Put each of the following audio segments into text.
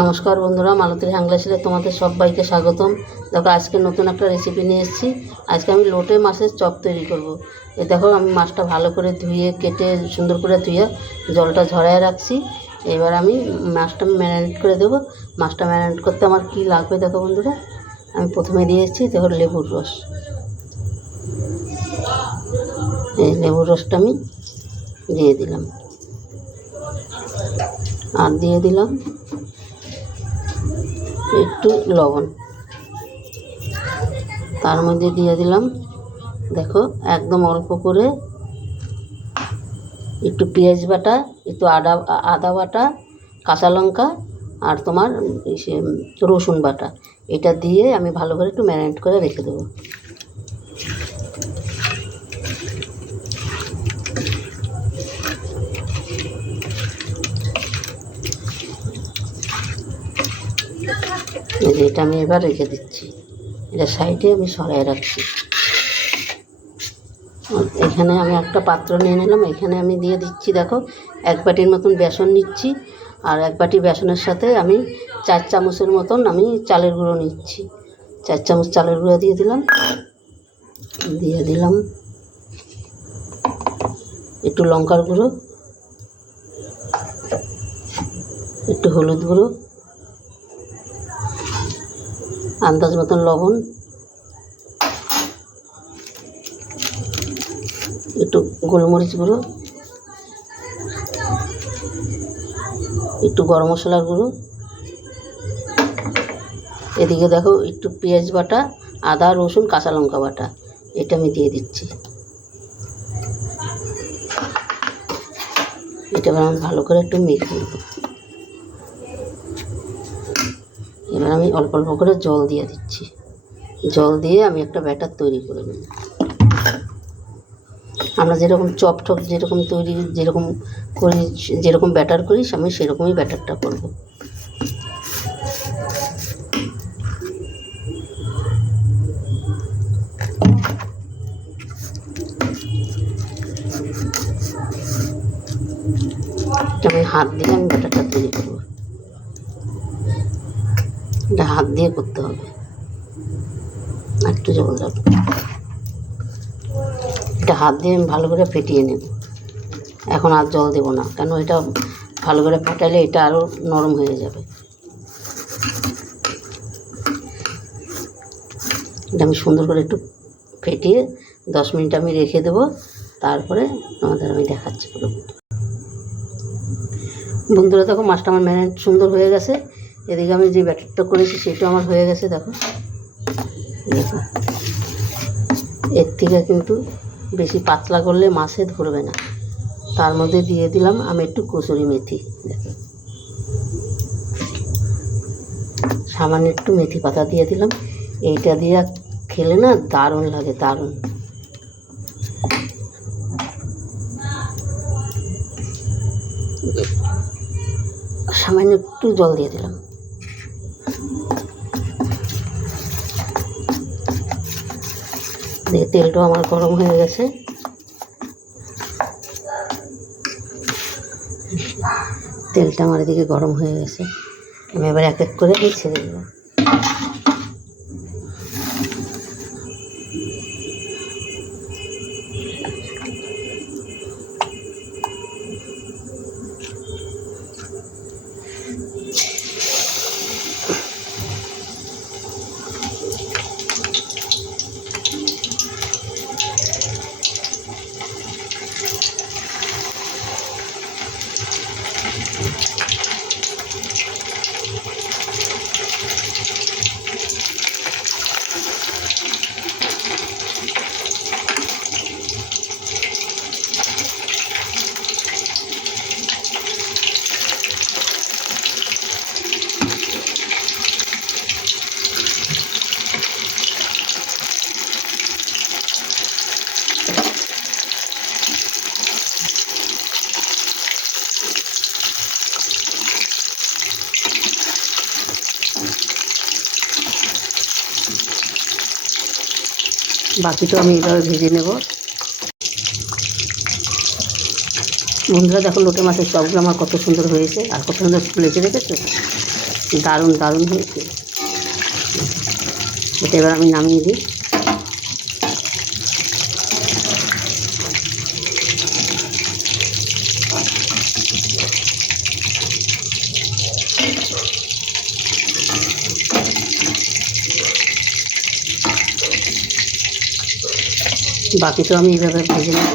নমস্কার বন্ধুরা, মালতীর হ্যাংলাসিলে তোমাদের সবাইকে স্বাগতম। দেখো, আজকে নতুন একটা রেসিপি নিয়ে এসেছি। আজকে আমি লোটে মাছের চপ তৈরি করব। দেখো, আমি মাছটা ভালো করে ধুয়ে কেটে সুন্দর করে ধুয়ে জলটা ঝরায় রাখছি। এবার আমি মাছটা ম্যারিনেট করে দেবো। মাছটা ম্যারিনেট করতে আমার কি লাগবে দেখো বন্ধুরা, আমি প্রথমে দিয়েছি দেখো লেবুর রস। এই লেবুর রসটা আমি দিয়ে দিলাম, আর দিয়ে দিলাম একটু লবণ। তার মধ্যে দিয়ে দিলাম দেখো একদম অল্প করে একটু পেঁয়াজ বাটা, একটু আদা বাটা, কাঁচা লঙ্কা আর তোমার রসুন বাটা। এটা দিয়ে আমি ভালো করে একটু ম্যারিনেট করে রেখে দেবো। এটা আমি এবার রেখে দিচ্ছি, এটা সাইডে আমি সরাই রাখছি। এখানে আমি একটা পাত্র নিয়ে নিলাম, এখানে আমি দিয়ে দিচ্ছি দেখো 1 বাটির মতন বেসন নিচ্ছি। আর 1 বাটি বেসনের সাথে আমি 4 চামচের মতন আমি চালের গুঁড়ো নিচ্ছি। 4 চামচ চালের গুঁড়ো দিয়ে দিলাম একটু লঙ্কার গুঁড়ো, একটু হলুদ গুঁড়ো, আন্দাজ মতন লবণ, একটু গোলমরিচ গুঁড়ো, একটু গরম মশলার গুঁড়ো। এদিকে দেখো একটু পেঁয়াজ বাটা, আদা রসুন কাঁচা লঙ্কা বাটা, এটা আমি দিয়ে দিচ্ছি। এটা আমি ভালো করে একটু মেখে নেব। এবার আমি অল্প অল্প করে জল দিয়ে দিচ্ছি। জল দিয়ে আমি একটা ব্যাটার তৈরি করে নেব। আমরা যেরকম চপ যেরকম করি, যেরকম ব্যাটার করি আমি সেরকমই ব্যাটারটা করব। আমি হাত দিয়ে আমি ব্যাটারটা তৈরি করব। এটা হাত দিয়ে করতে হবে, একটু জল দেবো। এটা হাত দিয়ে আমি ভালো করে ফেটিয়ে নেব। এখন আর জল দেব না, কেন এটা ভালো করে ফেটালে এটা আরও নরম হয়ে যাবে। এটা আমি সুন্দর করে একটু ফেটিয়ে 10 মিনিট আমি রেখে দেবো। তারপরে তোমাদের আমি দেখাচ্ছি পুরো। বন্ধুরা দেখো, মাছটা আমার ম্যারিনেট সুন্দর হয়ে গেছে। এদিকে আমি যে ব্যাটারটা করেছি সেটা আমার হয়ে গেছে। দেখো এর থেকে কিন্তু বেশি পাতলা করলে মাছে ধরবে না। তার মধ্যে দিয়ে দিলাম আমি একটু কসুরি মেথি। দেখো সামান্য একটু মেথি পাতা দিয়ে দিলাম। এইটা দিয়ে খেলে না দারুণ লাগে, দারুণ। সামান্য একটু জল দিয়ে দিলাম। দিয়ে তেলটাও আমার গরম হয়ে গেছে। তেলটা আমার এদিকে গরম হয়ে গেছে। আমি এবার এক এক করে ছেড়ে দেবো। বাকিটা আমি এভাবে ভেজে নেব। বন্ধুরা দেখো লোটে মাছের চপগুলো আমার কত সুন্দর হয়েছে আর কত সুন্দর প্লেটে রেখেছে, দারুণ দারুণ হয়েছে। এটা এবার আমি নামিয়ে দিই। বাকি তো আমি এইভাবে ভেজে নেব।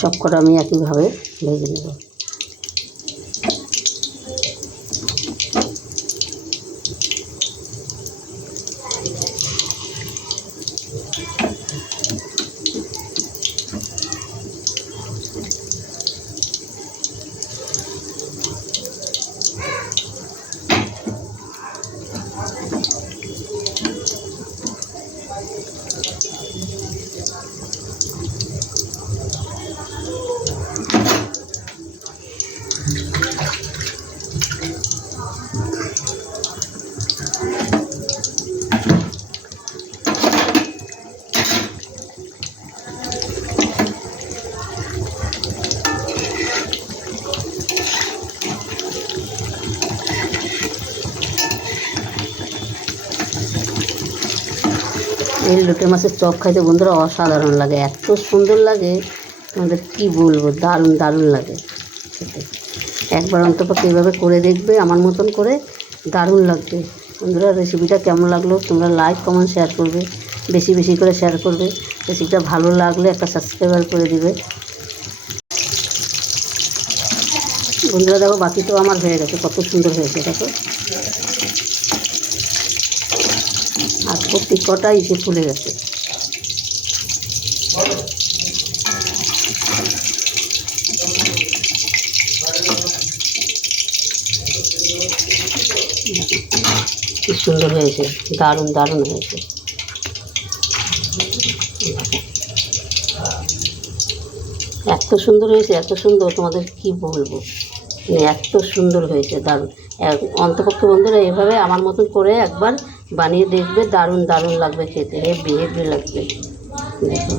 সব কটা আমি একইভাবে ভেজে নেব। এই লোটে মাছের চপ খাইতে বন্ধুরা অসাধারণ লাগে, এত সুন্দর লাগে তোমাদের কি বলবো, দারুণ দারুণ লাগে খেতে। একবার অন্তত এইভাবে করে দেখবে আমার মতন করে, দারুণ লাগবে। বন্ধুরা রেসিপিটা কেমন লাগলো তোমরা লাইক কমেন্ট শেয়ার করবে, বেশি বেশি করে শেয়ার করবে। রেসিপিটা ভালো লাগলে একটা সাবস্ক্রাইবার করে দিবে। বন্ধুরা দেখো বাকি তো আমার হয়ে গেছে, কত সুন্দর হয়েছে দেখো, আর প্রত্যেক কটাই এসে ফুলে গেছে। কি সুন্দর হয়েছে, দারুণ দারুণ হয়েছে। এত সুন্দর হয়েছে, এত সুন্দর তোমাদের কি বলবো, মানে এত সুন্দর হয়েছে, দারুণ। অন্তপক্ষে বন্ধুরা এভাবে আমার মতন করে একবার বানিয়ে দেখবে, দারুণ দারুণ লাগবে খেতে, হেভি হেভি লাগবে। দেখো